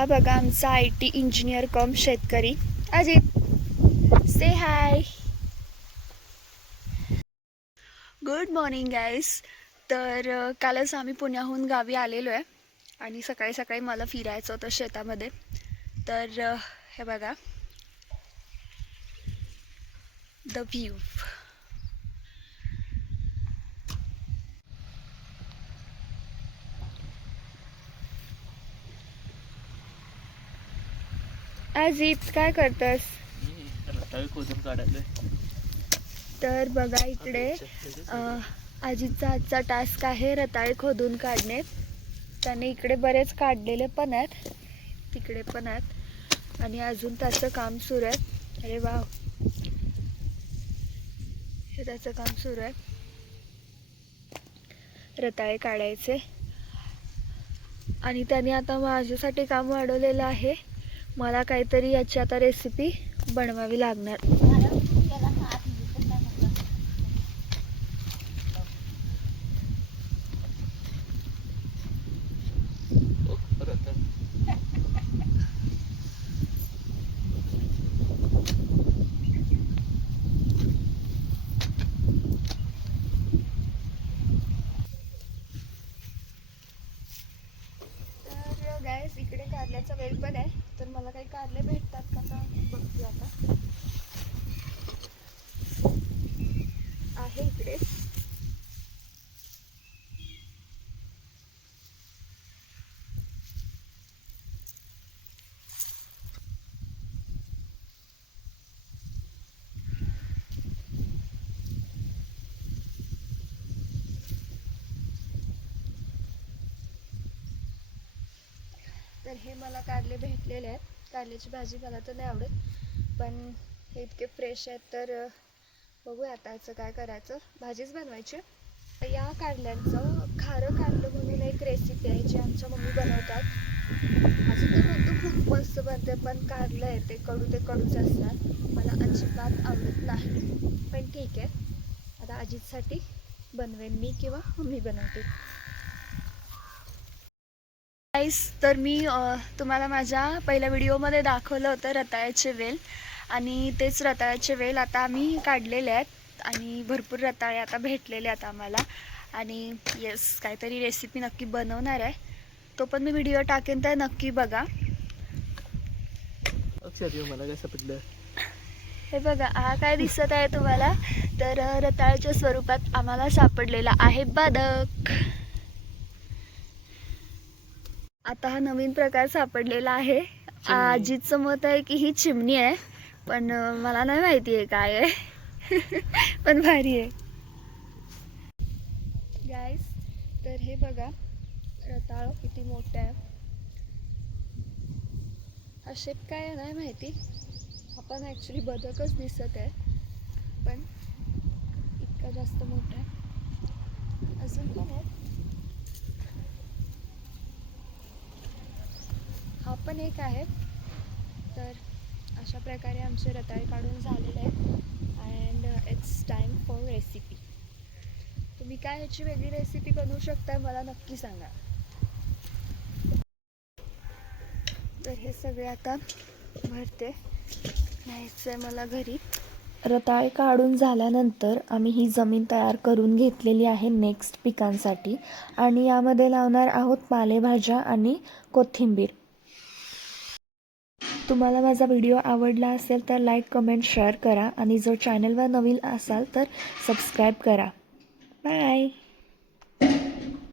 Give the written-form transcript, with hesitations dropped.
हा बघा आमचा IT इंजिनियर कम शेतकरी अजित. से हाय. गुड मॉर्निंग गाईस. तर कालच आम्ही पुण्याहून गावी आलेलो आहे आणि सकाळी सकाळी मला फिरायचं होतं शेतामध्ये. तर हे बघा द व्ह्यू. अजित काय करतस? खोदून काढायला. तर बघा इकडे अजितचा आजचा टास्क आहे रताळे खोदून काढणे. त्याने इकडे बरेच काढलेले पण आहेत, तिकडे पण आहेत आणि अजून त्याचं काम सुरू आहे. अरे वाव, हे त्याचं काम सुरू आहे, रताळे काढायचे. आणि त्याने आता माझ्यासाठी काम वाढवलेलं आहे. मला काहीतरी याची आता रेसिपी बनवावी लागणार. गाईस इकडे कारल्याचा वेल पण आहे, तर मला काही कारले भेटतात का तर बघते आता. आहे इकडे. तर हे मला कारले भेटलेले आहेत. कारल्याची भाजी मला तर नाही आवडत, पण हे इतके फ्रेश आहेत तर बघूया आता याचं काय करायचं. भाजीच बनवायची. या कारल्यांचं खारं कारलं म्हणून एक रेसिपी आहे जी आमच्या मम्मी बनवतात. अजून ते म्हणतो खूप मस्त बनते, पण कारलं आहे ते कडूच असणार. मला अजिबात आवडत नाही, पण ठीक आहे, आता अजितसाठी बनवेन मी किंवा मम्मी बनवते. गाईस, तर मी तुम्हाला माझ्या पहिल्या व्हिडिओमध्ये दाखवलं होतं रताळ्याचे वेल, आणि तेच रताळ्याचे वेल आता आम्ही काढलेले आहेत आणि भरपूर रताळे आता भेटलेले आहेत आम्हाला. आणि येस, काहीतरी रेसिपी नक्की बनवणार आहे, तो पण मी व्हिडिओ टाकेन, तर नक्की बघा. मला काय सापडलं? हे बघा, हा काय दिसत आहे तुम्हाला? तर रताळ्याच्या स्वरूपात आम्हाला सापडलेला आहे बदक. आता हा नवीन प्रकार सापडलेला आहे. अजितचं मत आहे की ही चिमणी आहे, पण मला नाही माहिती आहे काय आहे. पण भारी आहे गाईस. तर हे बघा रताळ किती मोठं आहे. हा शेप काय आहे नाही माहिती, आपण ॲक्च्युली बदकच दिसत आहे, पण इतका जास्त मोठा आहे. अजून पण आहे, हा पण एक आहे. तर अशा प्रकारे आमचे रताळे काढून झालेले आहेत and it's time for recipe. तुम्ही काय याची वेगळी रेसिपी बनवू शकता मला नक्की सांगा. तर हे सगळे आता भरते, न्यायचं आहे मला घरी. रताळे काढून झाल्यानंतर आम्ही ही जमीन तयार करून घेतलेली आहे नेक्स्ट पिकांसाठी, आणि यामध्ये लावणार आहोत पालेभाज्या आणि कोथिंबीर. तुम्हाला माझा व्हिडिओ आवडला असेल तर लाईक, कमेंट, शेअर करा, आणि जर चॅनलवर नवीन असाल तर सबस्क्राईब करा. बाय.